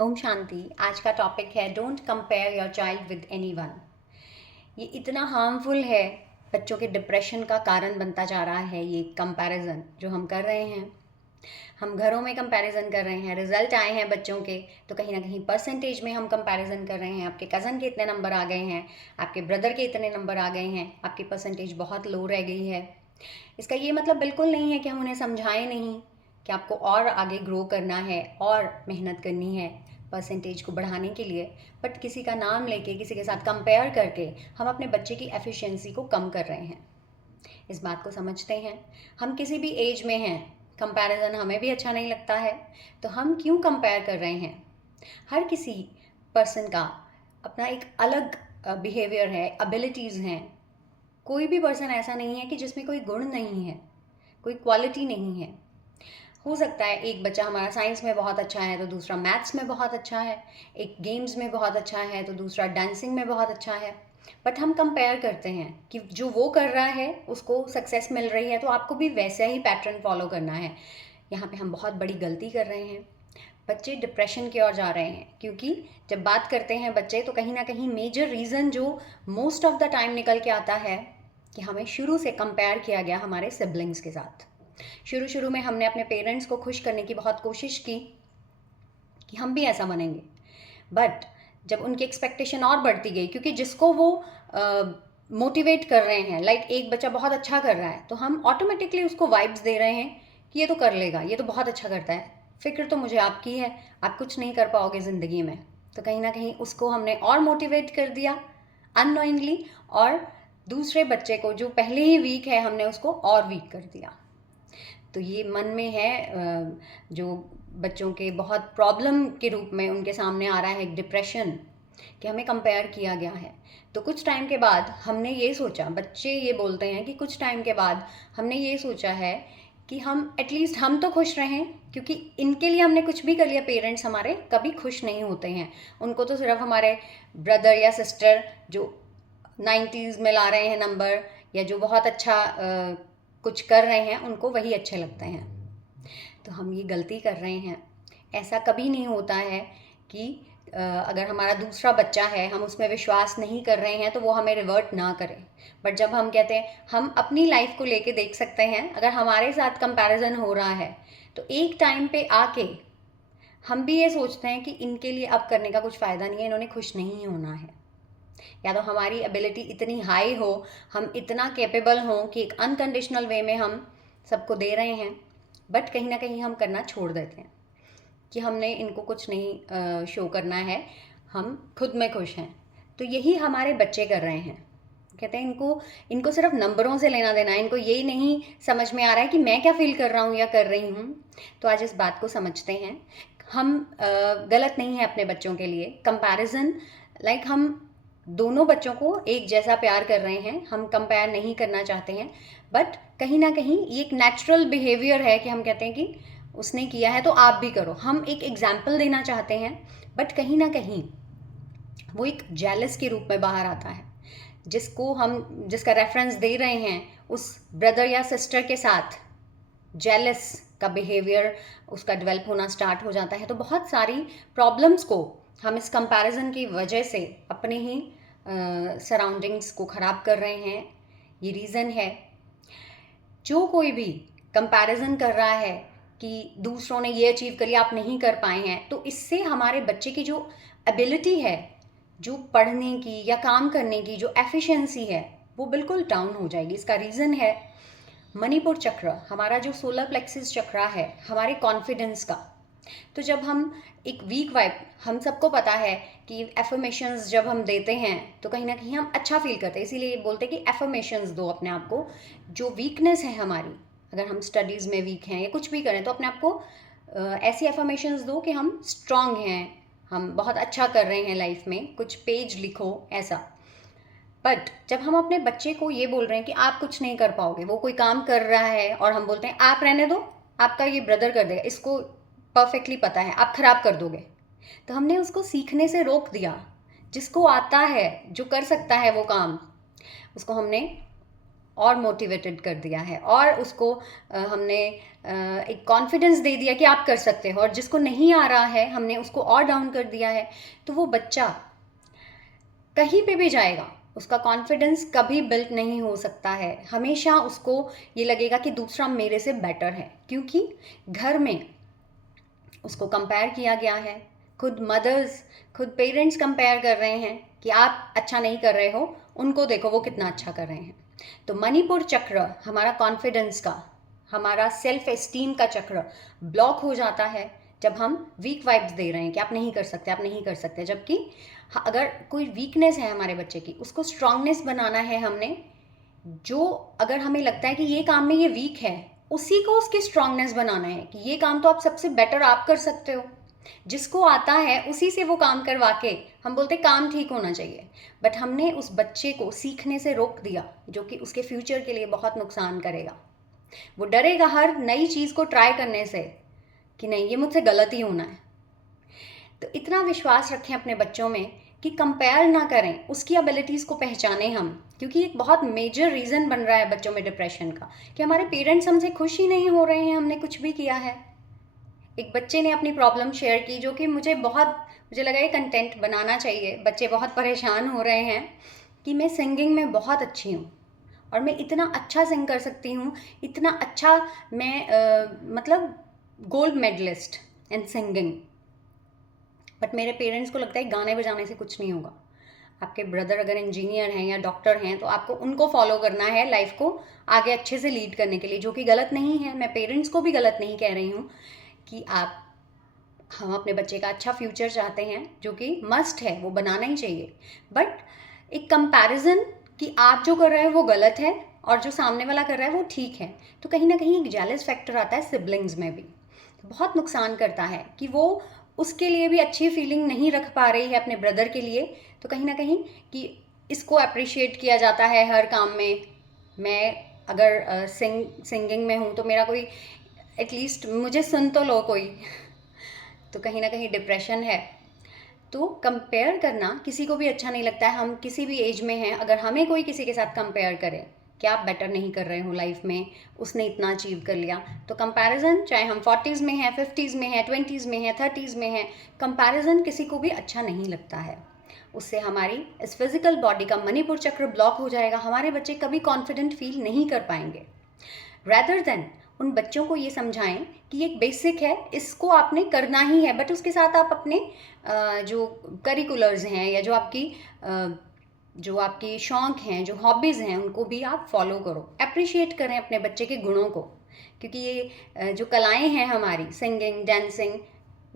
ओम शांति। आज का टॉपिक है don't compare your child with anyone. ये इतना हार्मफुल है, बच्चों के डिप्रेशन का कारण बनता जा रहा है। ये कंपैरिजन जो हम कर रहे हैं, हम घरों में कंपैरिजन कर रहे हैं। रिजल्ट आए हैं बच्चों के तो कहीं ना कहीं परसेंटेज में हम कंपैरिजन कर रहे हैं। आपके कज़न के इतने नंबर आ गए हैं, आपके ब्रदर के इतने नंबर आ गए हैं, आपकी परसेंटेज बहुत लो रह गई है। इसका ये मतलब बिल्कुल नहीं है कि हम उन्हें समझाएं नहीं कि आपको और आगे ग्रो करना है और मेहनत करनी है परसेंटेज को बढ़ाने के लिए। बट किसी का नाम लेके, किसी के साथ कंपेयर करके हम अपने बच्चे की एफिशिएंसी को कम कर रहे हैं। इस बात को समझते हैं। हम किसी भी एज में हैं, कंपैरिजन हमें भी अच्छा नहीं लगता है, तो हम क्यों कंपेयर कर रहे हैं? हर किसी पर्सन का अपना एक अलग बिहेवियर है, एबिलिटीज़ हैं। कोई भी पर्सन ऐसा नहीं है कि जिसमें कोई गुण नहीं है, कोई क्वालिटी नहीं है। हो सकता है एक बच्चा हमारा साइंस में बहुत अच्छा है तो दूसरा मैथ्स में बहुत अच्छा है, एक गेम्स में बहुत अच्छा है तो दूसरा डांसिंग में बहुत अच्छा है। बट हम कंपेयर करते हैं कि जो वो कर रहा है उसको सक्सेस मिल रही है तो आपको भी वैसा ही पैटर्न फॉलो करना है। यहाँ पे हम बहुत बड़ी गलती कर रहे हैं। बच्चे डिप्रेशन की ओर जा रहे हैं क्योंकि जब बात करते हैं बच्चे तो कहीं ना कहीं मेजर रीज़न जो मोस्ट ऑफ द टाइम निकल के आता है कि हमें शुरू से कंपेयर किया गया हमारे सिबलिंग्स के साथ। शुरू शुरू में हमने अपने पेरेंट्स को खुश करने की बहुत कोशिश की कि हम भी ऐसा बनेंगे। बट जब उनकी एक्सपेक्टेशन और बढ़ती गई, क्योंकि जिसको वो मोटिवेट कर रहे हैं, लाइक एक बच्चा बहुत अच्छा कर रहा है तो हम ऑटोमेटिकली उसको वाइब्स दे रहे हैं कि ये तो कर लेगा, ये तो बहुत अच्छा करता है, फिक्र तो मुझे आपकी है, आप कुछ नहीं कर पाओगे ज़िंदगी में। तो कहीं ना कहीं उसको हमने और मोटिवेट कर दिया अननोइंगली, और दूसरे बच्चे को जो पहले ही वीक है हमने उसको और वीक कर दिया। तो ये मन में है, जो बच्चों के बहुत प्रॉब्लम के रूप में उनके सामने आ रहा है एक डिप्रेशन, कि हमें कंपेयर किया गया है। तो कुछ टाइम के बाद हमने ये सोचा, बच्चे ये बोलते हैं कि कुछ टाइम के बाद हमने ये सोचा है कि हम एटलीस्ट हम तो खुश रहें, क्योंकि इनके लिए हमने कुछ भी कर लिया। पेरेंट्स हमारे कभी खुश नहीं होते हैं, उनको तो सिर्फ हमारे ब्रदर या सिस्टर जो 90s में ला रहे हैं नंबर, या जो बहुत अच्छा कुछ कर रहे हैं, उनको वही अच्छे लगते हैं। तो हम ये गलती कर रहे हैं। ऐसा कभी नहीं होता है कि अगर हमारा दूसरा बच्चा है, हम उसमें विश्वास नहीं कर रहे हैं तो वो हमें रिवर्ट ना करें। बट जब हम कहते हैं, हम अपनी लाइफ को लेके देख सकते हैं, अगर हमारे साथ कंपैरिजन हो रहा है तो एक टाइम पे आके हम भी ये सोचते हैं कि इनके लिए अब करने का कुछ फ़ायदा नहीं है, इन्होंने खुश नहीं होना है। या तो हमारी एबिलिटी इतनी हाई हो, हम इतना कैपेबल हों कि एक अनकंडीशनल वे में हम सबको दे रहे हैं, बट कहीं ना कहीं हम करना छोड़ देते हैं कि हमने इनको कुछ नहीं शो करना है, हम खुद में खुश हैं। तो यही हमारे बच्चे कर रहे हैं। कहते हैं इनको इनको सिर्फ नंबरों से लेना देना है, इनको यही नहीं समझ में आ रहा है कि मैं क्या फील कर रहा हूँ या कर रही हूँ। तो आज इस बात को समझते हैं। हम गलत नहीं है अपने बच्चों के लिए कंपैरिजन। लाइक हम दोनों बच्चों को एक जैसा प्यार कर रहे हैं, हम कंपेयर नहीं करना चाहते हैं। बट कहीं ना कहीं ये एक नेचुरल बिहेवियर है कि हम कहते हैं कि उसने किया है तो आप भी करो। हम एक एग्जाम्पल देना चाहते हैं, बट कहीं ना कहीं वो एक जेलस के रूप में बाहर आता है। जिसका रेफरेंस दे रहे हैं, उस ब्रदर या सिस्टर के साथ जेलस का बिहेवियर उसका डेवलप होना स्टार्ट हो जाता है। तो बहुत सारी प्रॉब्लम्स को हम इस कंपैरिजन की वजह से अपने ही सराउंडिंग्स को ख़राब कर रहे हैं। ये रीज़न है। जो कोई भी कंपैरिजन कर रहा है कि दूसरों ने ये अचीव कर लिया, आप नहीं कर पाए हैं, तो इससे हमारे बच्चे की जो एबिलिटी है, जो पढ़ने की या काम करने की जो एफिशिएंसी है, वो बिल्कुल डाउन हो जाएगी। इसका रीज़न है मणिपुर चक्र, हमारा जो सोलर प्लेक्सिस चक्रा है, हमारे कॉन्फिडेंस का। तो जब हम एक वीक वाइब, हम सबको पता है कि एफर्मेशंस जब हम देते हैं तो कहीं ना कहीं हम अच्छा फील करते हैं, इसीलिए बोलते हैं कि एफर्मेशंस दो अपने आप को। जो वीकनेस है हमारी, अगर हम स्टडीज़ में वीक हैं या कुछ भी करें, तो अपने आप को ऐसी एफर्मेशंस दो कि हम स्ट्रांग हैं, हम बहुत अच्छा कर रहे हैं लाइफ में, कुछ पेज लिखो ऐसा। बट जब हम अपने बच्चे को ये बोल रहे हैं कि आप कुछ नहीं कर पाओगे, वो कोई काम कर रहा है और हम बोलते हैं आप रहने दो, आपका ये ब्रदर कर देगा, इसको परफेक्टली पता है, आप खराब कर दोगे, तो हमने उसको सीखने से रोक दिया। जिसको आता है, जो कर सकता है वो काम, उसको हमने और मोटिवेटेड कर दिया है, और उसको हमने एक कॉन्फिडेंस दे दिया कि आप कर सकते हो, और जिसको नहीं आ रहा है हमने उसको और डाउन कर दिया है, तो वो बच्चा कहीं पे भी जाएगा उसका कॉन्फिडेंस कभी बिल्ड नहीं हो सकता है। हमेशा उसको ये लगेगा कि दूसरा मेरे से बेटर है, क्योंकि घर में उसको कंपेयर किया गया है। खुद मदर्स, खुद पेरेंट्स कंपेयर कर रहे हैं कि आप अच्छा नहीं कर रहे हो, उनको देखो वो कितना अच्छा कर रहे हैं। तो मणिपुर चक्र हमारा कॉन्फिडेंस का, हमारा सेल्फ एस्टीम का चक्र ब्लॉक हो जाता है जब हम वीक वाइब्स दे रहे हैं कि आप नहीं कर सकते, आप नहीं कर सकते। जबकि अगर कोई वीकनेस है हमारे बच्चे की, उसको स्ट्रांगनेस बनाना है हमने। जो अगर हमें लगता है कि ये काम में ये वीक है, उसी को उसकी स्ट्रांगनेस बनाना है कि ये काम तो आप सबसे बेटर आप कर सकते हो। जिसको आता है उसी से वो काम करवा के हम बोलते काम ठीक होना चाहिए, बट हमने उस बच्चे को सीखने से रोक दिया, जो कि उसके फ्यूचर के लिए बहुत नुकसान करेगा। वो डरेगा हर नई चीज़ को ट्राई करने से कि नहीं ये मुझसे गलत ही होना है। तो इतना विश्वास रखें अपने बच्चों में कि कंपेयर ना करें, उसकी एबिलिटीज़ को पहचानें हम, क्योंकि एक बहुत मेजर रीज़न बन रहा है बच्चों में डिप्रेशन का कि हमारे पेरेंट्स हमसे खुश ही नहीं हो रहे हैं, हमने कुछ भी किया है। एक बच्चे ने अपनी प्रॉब्लम शेयर की, जो कि मुझे लगा ये कंटेंट बनाना चाहिए। बच्चे बहुत परेशान हो रहे हैं कि मैं सिंगिंग में बहुत अच्छी हूँ और मैं इतना अच्छा सिंग कर सकती हूँ, इतना अच्छा मैं मतलब gold medallist in singing, but मेरे पेरेंट्स को लगता है गाने बजाने से कुछ नहीं होगा। आपके ब्रदर अगर इंजीनियर हैं या डॉक्टर हैं तो आपको उनको फॉलो करना है लाइफ को आगे अच्छे से लीड करने के लिए, जो कि गलत नहीं है। मैं पेरेंट्स को भी गलत नहीं कह रही हूँ कि हम अपने बच्चे का अच्छा फ्यूचर चाहते हैं, जो कि मस्ट है, वो बनाना ही चाहिए। बट एक कंपैरिजन कि आप जो कर रहे हैं वो गलत है और जो सामने वाला कर रहा है वो ठीक है, तो कहीं ना कहीं एक जेलस फैक्टर आता है सिबलिंग्स में भी, तो बहुत नुकसान करता है कि वो उसके लिए भी अच्छी फीलिंग नहीं रख पा रही है अपने ब्रदर के लिए। तो कहीं ना कहीं कि इसको अप्रिशिएट किया जाता है हर काम में। मैं अगर सिंगिंग में हूँ तो मेरा कोई एटलीस्ट मुझे सुन तो लो कोई तो कहीं ना कहीं डिप्रेशन है। तो कंपेयर करना किसी को भी अच्छा नहीं लगता है। हम किसी भी एज में हैं, अगर हमें कोई किसी के साथ कंपेयर करे कि आप बेटर नहीं कर रहे हो लाइफ में, उसने इतना अचीव कर लिया, तो कंपैरिजन चाहे हम 40s में हैं, 50s में हैं, 20s में हैं, 30s में हैं, कंपैरिजन किसी को भी अच्छा नहीं लगता है। उससे हमारी इस फिजिकल बॉडी का मणिपुर चक्र ब्लॉक हो जाएगा। हमारे बच्चे कभी कॉन्फिडेंट फील नहीं कर पाएंगे। रैदर देन उन बच्चों को ये समझाएं कि एक बेसिक है, इसको आपने करना ही है, बट उसके साथ आप अपने जो करिकुलर्स हैं या जो आपकी शौक हैं, जो हॉबीज़ हैं, उनको भी आप फॉलो करो। अप्रिशिएट करें अपने बच्चे के गुणों को, क्योंकि ये जो कलाएं हैं हमारी, सिंगिंग, डांसिंग,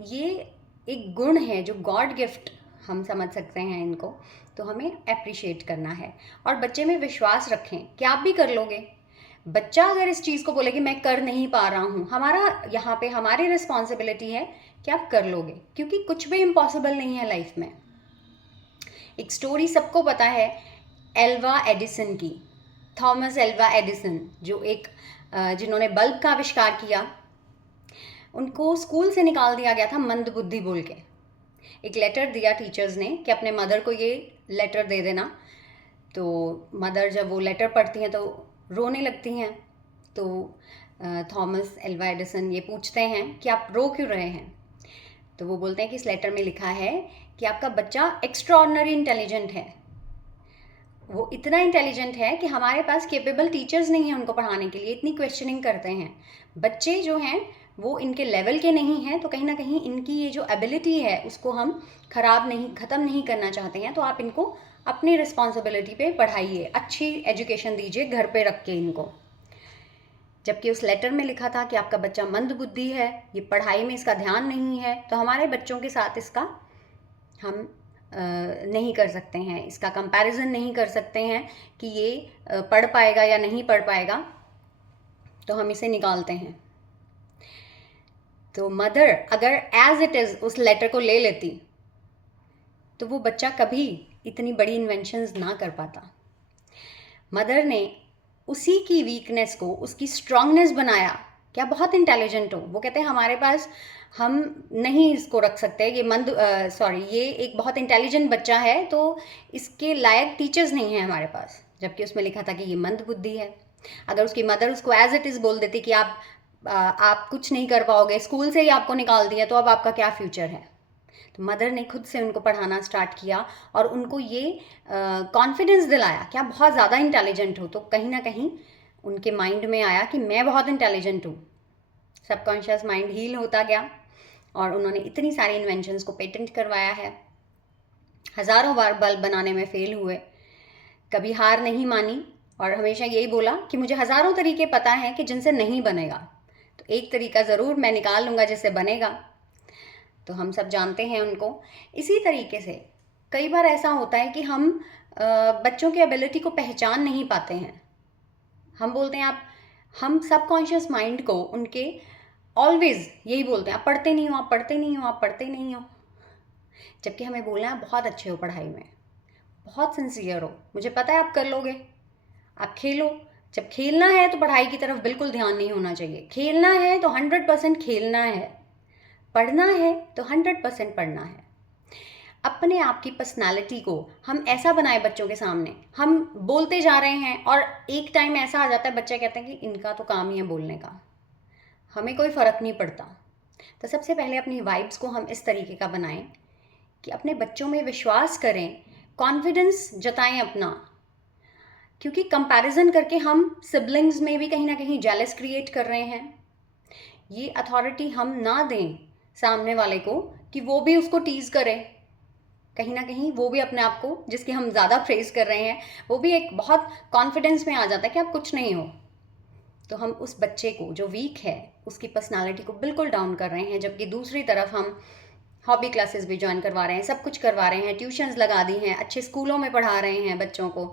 ये एक गुण है जो गॉड गिफ्ट हम समझ सकते हैं इनको। तो हमें अप्रिशिएट करना है और बच्चे में विश्वास रखें कि आप भी कर लोगे। बच्चा अगर इस चीज़ को बोले कि मैं कर नहीं पा रहा हूँ, हमारा यहाँ पे हमारी रिस्पॉन्सिबिलिटी है कि आप कर लोगे, क्योंकि कुछ भी इम्पॉसिबल नहीं है लाइफ में। एक स्टोरी सबको पता है एल्वा एडिसन की, थॉमस एल्वा एडिसन, जो जिन्होंने बल्ब का आविष्कार किया। उनको स्कूल से निकाल दिया गया था मंदबुद्धि बोल के। एक लेटर दिया टीचर्स ने कि अपने मदर को ये लेटर दे देना। तो मदर जब वो लेटर पढ़ती हैं तो रोने लगती हैं। तो थॉमस एल्वा एडिसन ये पूछते हैं कि आप रो क्यों रहे हैं। तो वो बोलते हैं कि इस लेटर में लिखा है कि आपका बच्चा एक्स्ट्राऑर्डिनरी इंटेलिजेंट है। वो इतना इंटेलिजेंट है कि हमारे पास केपेबल टीचर्स नहीं हैं उनको पढ़ाने के लिए, इतनी क्वेश्चनिंग करते हैं। बच्चे जो हैं वो इनके लेवल के नहीं हैं, तो कहीं ना कहीं इनकी ये जो एबिलिटी है उसको हम ख़त्म नहीं करना चाहते हैं। तो आप इनको अपनी रिस्पॉन्सिबिलिटी पे पढ़ाइए, अच्छी एजुकेशन दीजिए घर पे रख के इनको। जबकि उस लेटर में लिखा था कि आपका बच्चा मंदबुद्धि है, ये पढ़ाई में इसका ध्यान नहीं है। तो हमारे बच्चों के साथ इसका हम नहीं कर सकते हैं, इसका कंपैरिजन नहीं कर सकते हैं कि ये पढ़ पाएगा या नहीं पढ़ पाएगा, तो हम इसे निकालते हैं। तो मदर अगर एज इट इज़ उस लेटर को ले लेती तो वो बच्चा कभी इतनी बड़ी इन्वेंशंस ना कर पाता। मदर ने उसी की वीकनेस को उसकी स्ट्रांगनेस बनाया। क्या बहुत इंटेलिजेंट हो, वो कहते हैं हमारे पास हम नहीं इसको रख सकते, ये एक बहुत इंटेलिजेंट बच्चा है तो इसके लायक टीचर्स नहीं हैं हमारे पास। जबकि उसमें लिखा था कि ये मंद बुद्धि है। अगर उसकी मदर उसको एज इट इज़ बोल देती कि आप कुछ नहीं कर पाओगे, स्कूल से ही आपको निकाल दिया, तो अब आपका क्या फ्यूचर है। तो मदर ने खुद से उनको पढ़ाना स्टार्ट किया और उनको ये कॉन्फिडेंस दिलाया कि आप बहुत ज़्यादा इंटेलिजेंट हो। तो कहीं ना कहीं उनके माइंड में आया कि मैं बहुत इंटेलिजेंट हूँ। सबकॉन्शियस माइंड हील होता गया और उन्होंने इतनी सारी इन्वेंशंस को पेटेंट करवाया है। हज़ारों बार बल्ब बनाने में फेल हुए, कभी हार नहीं मानी और हमेशा यही बोला कि मुझे हज़ारों तरीके पता हैं कि जिनसे नहीं बनेगा, तो एक तरीका ज़रूर मैं निकाल लूँगा जिससे बनेगा। तो हम सब जानते हैं उनको। इसी तरीके से कई बार ऐसा होता है कि हम बच्चों की एबिलिटी को पहचान नहीं पाते हैं। हम बोलते हैं हम सबकॉन्शियस माइंड को उनके ऑलवेज यही बोलते हैं, आप पढ़ते नहीं हो, आप पढ़ते नहीं हो, आप पढ़ते नहीं हो। जबकि हमें बोलना है बहुत अच्छे हो पढ़ाई में, बहुत सिंसियर हो, मुझे पता है आप कर लोगे, आप खेलो। जब खेलना है तो पढ़ाई की तरफ बिल्कुल ध्यान नहीं होना चाहिए। खेलना है तो 100% खेलना है, पढ़ना है तो 100% पढ़ना है। अपने आप की पर्सनालिटी को हम ऐसा बनाए बच्चों के सामने, हम बोलते जा रहे हैं और एक टाइम ऐसा आ जाता है बच्चे कहते हैं कि इनका तो काम ही है बोलने का, हमें कोई फ़र्क नहीं पड़ता। तो सबसे पहले अपनी वाइब्स को हम इस तरीके का बनाएं कि अपने बच्चों में विश्वास करें, कॉन्फिडेंस जताएं अपना, क्योंकि कंपैरिजन करके हम सिबलिंग्स में भी कहीं ना कहीं जेलस क्रिएट कर रहे हैं। ये अथॉरिटी हम ना दें सामने वाले को कि वो भी उसको टीज करे। कहीं ना कहीं वो भी अपने आप को, जिसकी हम ज़्यादा प्रेज कर रहे हैं, वो भी एक बहुत कॉन्फिडेंस में आ जाता है कि आप कुछ नहीं हो। तो हम उस बच्चे को जो वीक है उसकी पर्सनालिटी को बिल्कुल डाउन कर रहे हैं, जबकि दूसरी तरफ हम हॉबी क्लासेस भी ज्वाइन करवा रहे हैं, सब कुछ करवा रहे हैं, ट्यूशन्स लगा दी हैं, अच्छे स्कूलों में पढ़ा रहे हैं बच्चों को।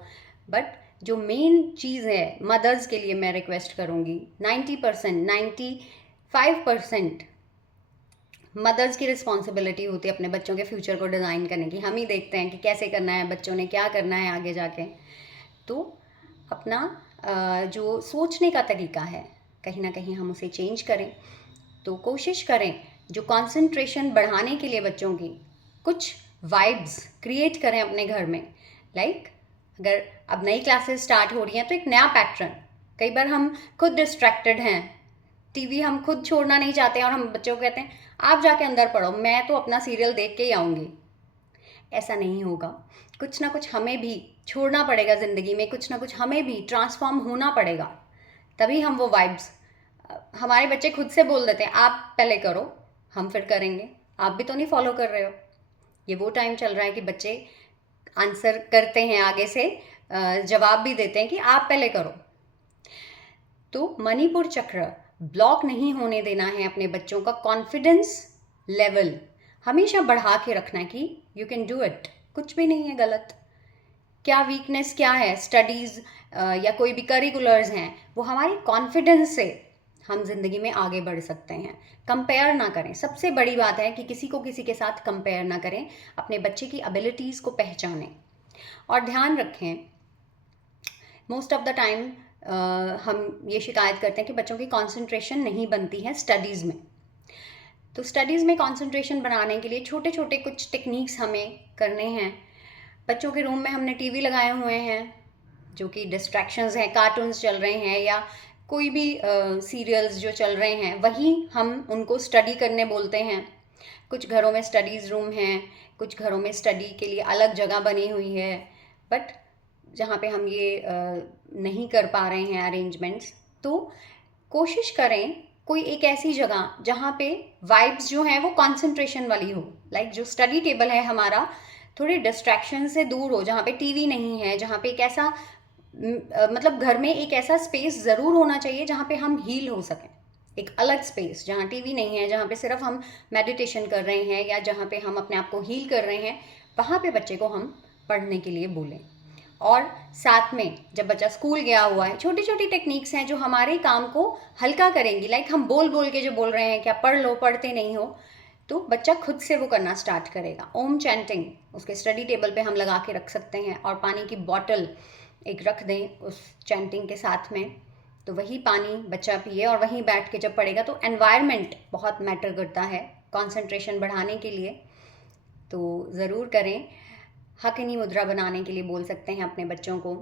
बट जो मेन चीज़ है, मदर्स के लिए मैं रिक्वेस्ट करूँगी, 90%, 95% मदर्स की रिस्पॉन्सिबिलिटी होती है अपने बच्चों के फ्यूचर को डिज़ाइन करने की। हम ही देखते हैं कि कैसे करना है, बच्चों ने क्या करना है आगे जाके। तो अपना जो सोचने का तरीका है कहीं ना कहीं हम उसे चेंज करें। तो कोशिश करें जो कंसंट्रेशन बढ़ाने के लिए बच्चों की कुछ वाइब्स क्रिएट करें अपने घर में। अगर अब नई क्लासेस स्टार्ट हो रही हैं तो एक नया पैटर्न, कई बार हम खुद डिस्ट्रैक्टेड हैं, टीवी हम खुद छोड़ना नहीं चाहते हैं और हम बच्चों को कहते हैं आप जाके अंदर पढ़ो, मैं तो अपना सीरियल देख के ही आऊँगी। ऐसा नहीं होगा, कुछ ना कुछ हमें भी छोड़ना पड़ेगा ज़िंदगी में, कुछ ना कुछ हमें भी ट्रांसफॉर्म होना पड़ेगा, तभी हम वो वाइब्स। हमारे बच्चे खुद से बोल देते हैं आप पहले करो, हम फिर करेंगे, आप भी तो नहीं फॉलो कर रहे हो। ये वो टाइम चल रहा है कि बच्चे आंसर करते हैं, आगे से जवाब भी देते हैं कि आप पहले करो। तो मणिपुर चक्र ब्लॉक नहीं होने देना है, अपने बच्चों का कॉन्फिडेंस लेवल हमेशा बढ़ा के रखना है कि यू कैन डू इट, कुछ भी नहीं है गलत। क्या वीकनेस क्या है, स्टडीज़ या कोई भी करिकुलर्स हैं, वो हमारी कॉन्फिडेंस से हम जिंदगी में आगे बढ़ सकते हैं। कंपेयर ना करें, सबसे बड़ी बात है कि किसी को किसी के साथ कंपेयर ना करें, अपने बच्चे की एबिलिटीज़ को पहचानें। और ध्यान रखें, मोस्ट ऑफ द टाइम हम ये शिकायत करते हैं कि बच्चों की कंसंट्रेशन नहीं बनती है स्टडीज़ में। तो स्टडीज़ में कंसंट्रेशन बनाने के लिए छोटे छोटे कुछ टेक्निक्स हमें करने हैं। बच्चों के रूम में हमने टीवी लगाए हुए हैं जो कि डिस्ट्रैक्शंस हैं, कार्टून्स चल रहे हैं या कोई भी सीरियल्स जो चल रहे हैं वही हम उनको स्टडी करने बोलते हैं। कुछ घरों में स्टडीज़ रूम हैं, कुछ घरों में स्टडी के लिए अलग जगह बनी हुई है, बट जहाँ पे हम ये नहीं कर पा रहे हैं अरेंजमेंट्स, तो कोशिश करें कोई एक ऐसी जगह जहाँ पे वाइब्स जो हैं वो कंसंट्रेशन वाली हो। जो स्टडी टेबल है हमारा थोड़ी डिस्ट्रैक्शन से दूर हो, जहाँ पे टीवी नहीं है, जहाँ पे एक ऐसा मतलब घर में एक ऐसा स्पेस ज़रूर होना चाहिए जहाँ पे हम हील हो सकें। एक अलग स्पेस जहाँ टीवी नहीं है, जहाँ पे सिर्फ हम मेडिटेशन कर रहे हैं या जहाँ पे हम अपने आप को हील कर रहे हैं, वहाँ पे बच्चे को हम पढ़ने के लिए बोलें। और साथ में जब बच्चा स्कूल गया हुआ है, छोटी छोटी टेक्निक्स हैं जो हमारे काम को हल्का करेंगी। हम बोल बोल के जो बोल रहे हैं कि आप पढ़ लो, पढ़ते नहीं हो, तो बच्चा खुद से वो करना स्टार्ट करेगा। ओम चैंटिंग उसके स्टडी टेबल पे हम लगा के रख सकते हैं और पानी की बॉटल एक रख दें उस चैंटिंग के साथ में, तो वही पानी बच्चा पिए और वहीं बैठ के जब पढ़ेगा। तो एनवायरनमेंट बहुत मैटर करता है कंसंट्रेशन बढ़ाने के लिए, तो ज़रूर करें। हकनी मुद्रा बनाने के लिए बोल सकते हैं अपने बच्चों को।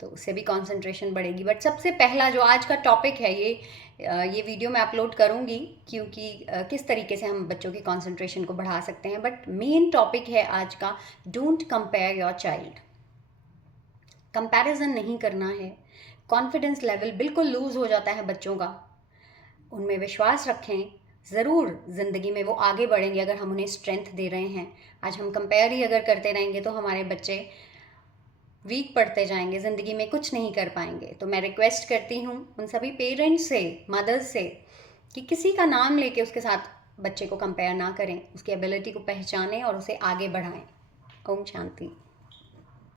तो उससे भी कंसंट्रेशन बढ़ेगी। बट सबसे पहला जो आज का टॉपिक है, ये वीडियो मैं अपलोड करूँगी, क्योंकि किस तरीके से हम बच्चों की कंसंट्रेशन को बढ़ा सकते हैं। बट मेन टॉपिक है आज का, don't compare your child. Comparison नहीं करना है। कॉन्फिडेंस लेवल बिल्कुल लूज़ हो जाता है बच्चों का। उनमें विश्वास रखें, ज़रूर ज़िंदगी में वो आगे बढ़ेंगे अगर हम उन्हें स्ट्रेंथ दे रहे हैं। आज हम कंपेयर ही अगर करते रहेंगे तो हमारे बच्चे वीक पड़ते जाएंगे, ज़िंदगी में कुछ नहीं कर पाएंगे। तो मैं रिक्वेस्ट करती हूँ उन सभी पेरेंट्स से, मदर्स से, कि किसी का नाम लेके उसके साथ बच्चे को कंपेयर ना करें, उसकी एबिलिटी को पहचानें और उसे आगे बढ़ाएं। ओम शांति।